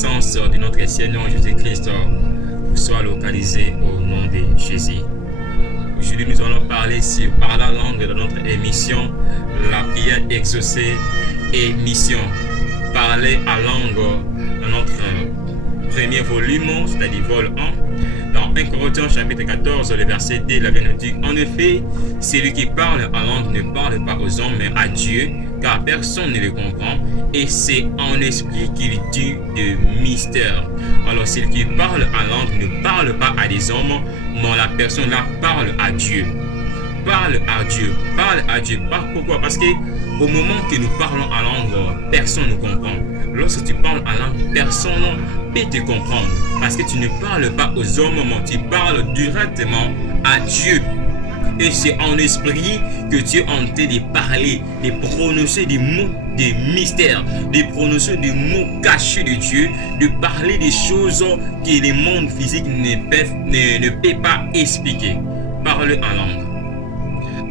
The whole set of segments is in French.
puissance de notre Seigneur Jésus-Christ vous soit localisée au nom de Jésus. Aujourd'hui, nous allons parler par la langue de notre émission, la prière exaucée et mission. Parler à langue dans notre premier volume, c'est-à-dire vol 1. Dans 1 Corinthiens chapitre 14, le verset 2, la Bible nous dit: en effet, celui qui parle à langue ne parle pas aux hommes, mais à Dieu, car personne ne le comprend, et c'est en esprit qu'il dit de mystère. Alors, celui qui parle à langue ne parle pas à des hommes, mais la personne là parle à Dieu. Parle à Dieu, parle à Dieu. Pourquoi? Parce que au moment que nous parlons à langue, personne ne comprend. Lorsque tu parles à langue, personne ne peut te comprendre. Parce que tu ne parles pas aux hommes, mais tu parles directement à Dieu. Et c'est en esprit que tu es en train de parler, de prononcer des mots, des mystères, de prononcer des mots cachés de Dieu, de parler des choses que le monde physique ne peut pas expliquer. Parler en langue.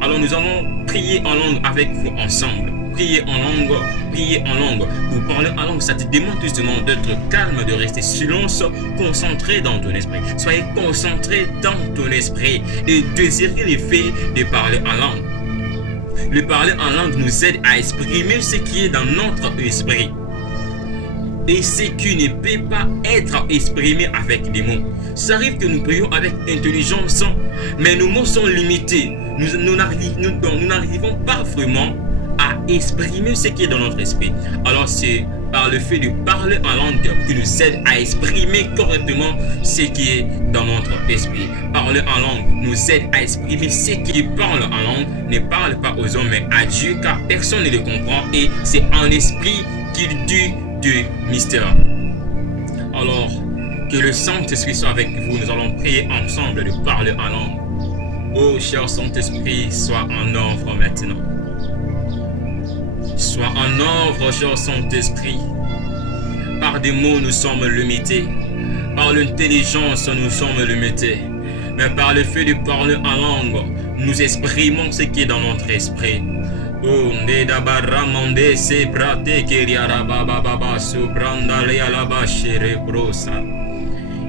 Alors nous allons prier en langue avec vous ensemble. Prier en langue, prier en langue. Pour parler en langue, ça te demande justement d'être calme, de rester silence, concentré dans ton esprit. Soyez concentré dans ton esprit et désirez le fait de parler en langue. Le parler en langue nous aide à exprimer ce qui est dans notre esprit. Et ce qui ne peut pas être exprimé avec des mots. Ça arrive que nous prions avec intelligence, mais nos mots sont limités. Nous n'arrivons pas vraiment à exprimer ce qui est dans notre esprit. Alors c'est par le fait de parler en langue qui nous aide à exprimer correctement ce qui est dans notre esprit. Parler en langue nous aide à exprimer ce qui parle en langue, ne parle pas aux hommes mais à Dieu, car personne ne le comprend et c'est en esprit qu'il dit du mystère. Alors, que le Saint-Esprit soit avec vous. Nous allons prier ensemble de parler en langue. Oh, cher Saint-Esprit, sois en œuvre maintenant. Sois en œuvre, cher Saint-Esprit. Par des mots, nous sommes limités. Par l'intelligence, nous sommes limités. Mais par le fait de parler en langue, nous exprimons ce qui est dans notre esprit. Oh, Ndeda Baramande se prate keriara baba baba subranda le alaba shere brosa.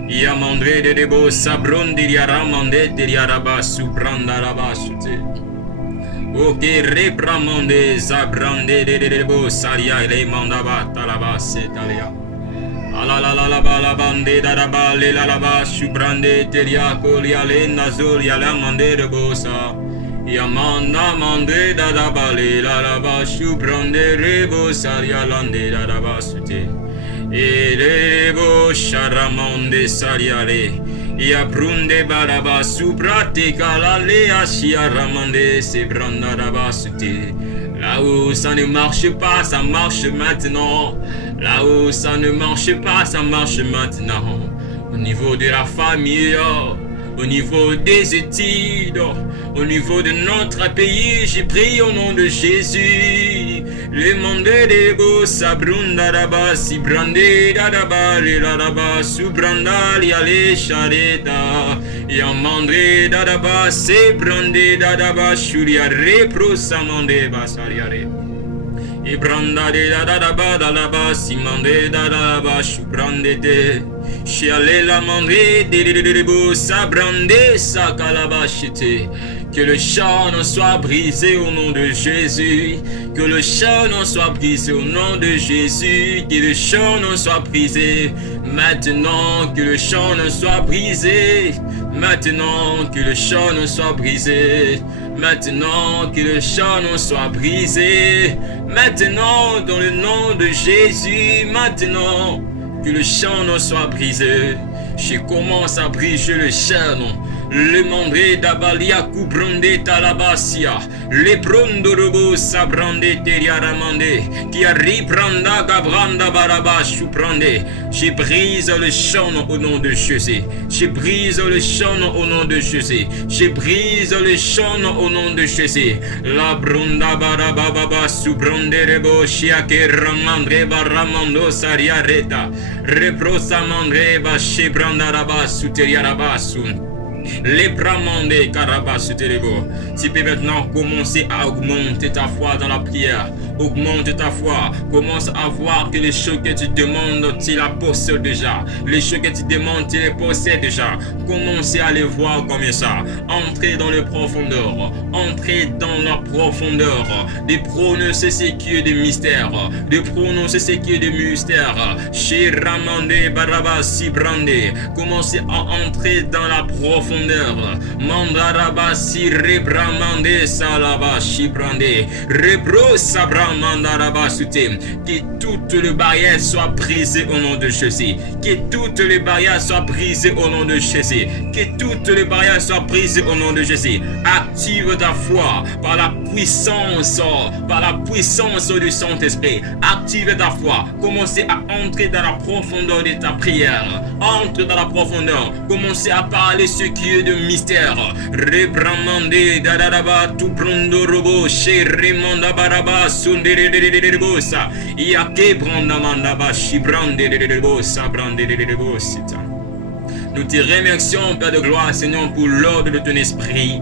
Yamandre de debo sabrondi yaramande de yaraba subranda laba sute. Ok, repramande zabrande de debo saria le mandaba talaba setalia. Ala la la la ba la bande da ba le la la ba subrande teria kolia le nazol yalamande de bosa. Yamanda mande da da bale la la ba shubrande rebo saria lande da da ba sute e rebo sharamande sariale ya brunde baraba subrate kalale ashia ramande se branda da ba sute. Là où ça ne marche pas, ça marche maintenant. Là où ça ne marche pas, ça marche maintenant. Au niveau de la famille, au niveau des études, au niveau de notre pays, j'ai prié au nom de Jésus. Le monde de beau sabrunda daba si brandé dadaba la subranda li ale chareta yamandre dadaba se brandé dadaba shuria repro samande basariare ibranda de dadaba dalaba simande dadaba shubrande te chiale la mandre de beau sabrande sakalaba chite. Que le châne soit brisé au nom de Jésus. Que le châne soit brisé au nom de Jésus. Que le châne soit brisé. Maintenant que le châne soit brisé. Maintenant que le châne soit brisé. Maintenant que le châne soit brisé. Maintenant dans le nom de Jésus. Maintenant que le châne soit brisé. Je commence à briser le châne. Le mandé d'abalia coubrande talabasia, le prondo robo sabrande teriaramande, qui a ripranda gabranda baraba chuprande. Je brise le châne au nom de Jésus. Je brise le châne au nom de Jésus. Je brise le châne au nom de Jésus. La bronda baraba baba subrande rebo chiake ramandre baramando sariareta. Reprosamandre ba chebranda raba suteriarabasu. Les bramandés, carabas, télébo. Tu peux maintenant commencer à augmenter ta foi dans la prière. Augmente ta foi. Commence à voir que les choses que tu demandes, tu la possèdes déjà. Les choses que tu demandes, tu les possèdes déjà. Commencez à les voir comme ça. Entrez dans les profondeurs. Entrez dans la profondeur. De prononcer ce qui est de mystère. De prononcer ce qui est de mystère. Chez Ramandé, Barabas, Sibrandé. Commencez à entrer dans la profondeur. Mandaraba, Sirebramandé, Salaba, Shibrandé. Rebro, Sabra, Souté, que toutes les barrières soient brisées au nom de Jésus. Que toutes les barrières soient brisées au nom de Jésus. Que toutes les barrières soient brisées au nom de Jésus. Active ta foi par la puissance du Saint-Esprit. Active ta foi. Commencez à entrer dans la profondeur de ta prière. Entre dans la profondeur. Commencez à parler ce qui est de mystère. Rebramandé, Dadadaba, Tubrondorobo, Sheremanda Baraba, Sunderebosa, Yake Brandamandaba, Shibrandebosa, Brandebosita. Nous te remercions, Père de gloire, Seigneur, pour l'ordre de ton esprit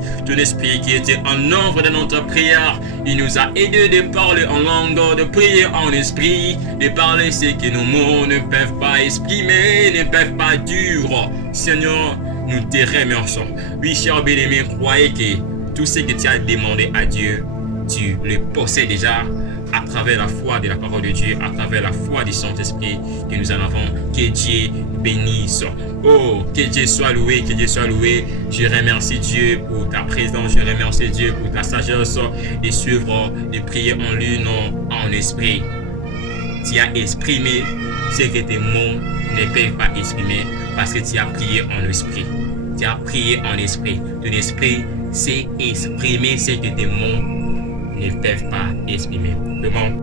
qui était en œuvre de notre prière. Il nous a aidés de parler en langue, de prier en esprit, de parler ce que nos mots ne peuvent pas exprimer, ne peuvent pas dire. Seigneur, nous te remercions. Oui, cher bien-aimé, croyez que tout ce que tu as demandé à Dieu, tu le possèdes déjà à travers la foi de la parole de Dieu, à travers la foi du Saint-Esprit que nous en avons. Que Dieu bénisse. Oh, que Dieu soit loué, que Dieu soit loué. Je remercie Dieu pour ta présence, je remercie Dieu pour ta sagesse de suivre, de prier en l'une, en esprit. Tu as exprimé ce que tes mots ne peuvent pas exprimer parce que tu as prié en esprit. Tu as prié en esprit. Ton esprit sait exprimer ce que tes mots ne peuvent pas exprimer. Demande